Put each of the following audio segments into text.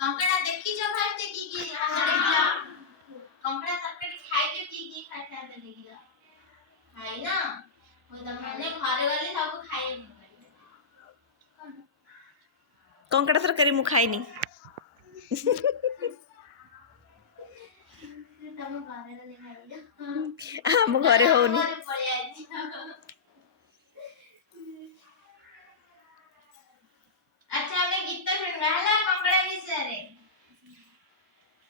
कंकड़ा देखी जो फास्ट की हाथ देखिला कंकड़ा तरकारी खाई के की खाई खाई देखिला खाई ना वो तो मैंने घरे वाले सब खाई कंकड़ा तरकारी मु खाइनी तम घरे वाले खाई हम घरे होनी अच्छा हमें गीत सुनना है कंकड़ा विषय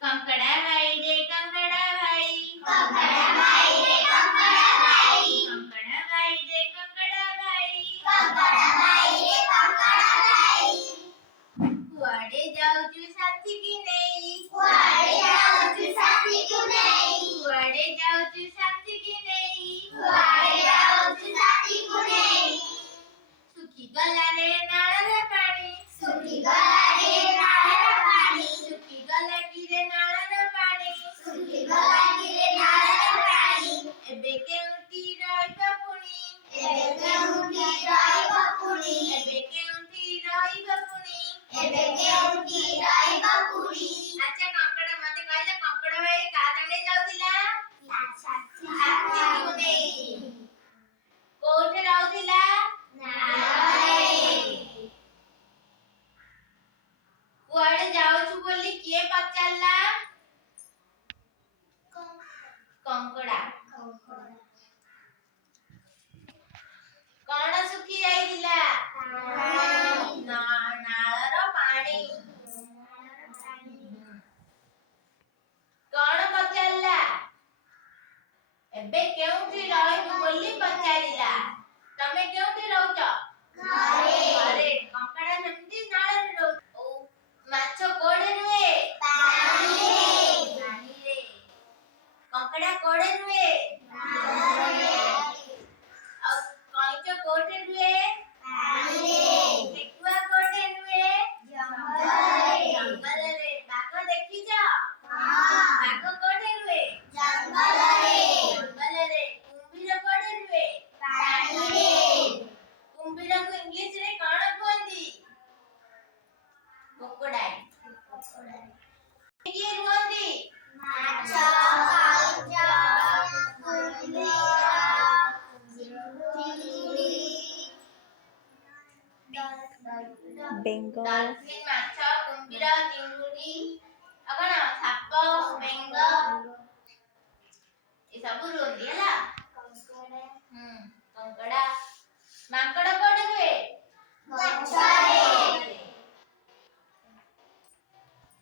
कंकड़ा भाई रे कंकड़ा भाई कंकड़ा भाई रे कंकड़ा भाई कंकड़ा भाई रे कंकड़ा भाई कंकड़ा भाई रे कंकड़ा भाई कुआड़े जाऊचु साथी की नहीं कुआड़े जाऊचु साथी की नहीं कुआड़े जाऊचु साथी की नहीं कुआड़े जाऊचु साथी की नहीं सुखी गला रे नाळ पानी सुखी गला रे नाळ पानी सुखी गला की रे नाळ पानी सुखी गला की रे नाळ पानी एबे केउंटी रहिबा पुनी एबे केउंटी रहिबा पुनी एबे केउंटी रहिबा पुनी एबे केउंटी रहिबा पुनी अच्छा कंकड़ा मते कहले कंकड़ा भाई का संगे जाउतिला साथी को नहीं कोठे रहउतिला कुआड़े जाउछु बोली किए पचारला कंकड़ा कौन सुखी जाइदिला नाळर पानी कौन पचारला एबे केउठी रहइबु बोली पचारिला तमे केउठी रहउछ घरे कंकड़ा नंदी नाळर रहउ ओ माछ कोड़े रुए पानी रे कंकड़ा कोड़े रुए और कइचो कोठे रुए पानी रे ठेकुआ कोठे रुए जंगल रे बाघ देखी जा बाघ कोठे रुए जंगल रे कुंभीर कोठे रुए पानी रे कुंभीर को इंग्लिश रे कोन कहंदी कोकोडाइल किए रुहंदी माछ काइचा कुंभीर बेंगल डॉल्फिन माछ कुंभीर चिंगुड़ी अगन साप बेंग ये सब रुहंदी हला कंकड़ा माकड़ कोडे रुए गछरे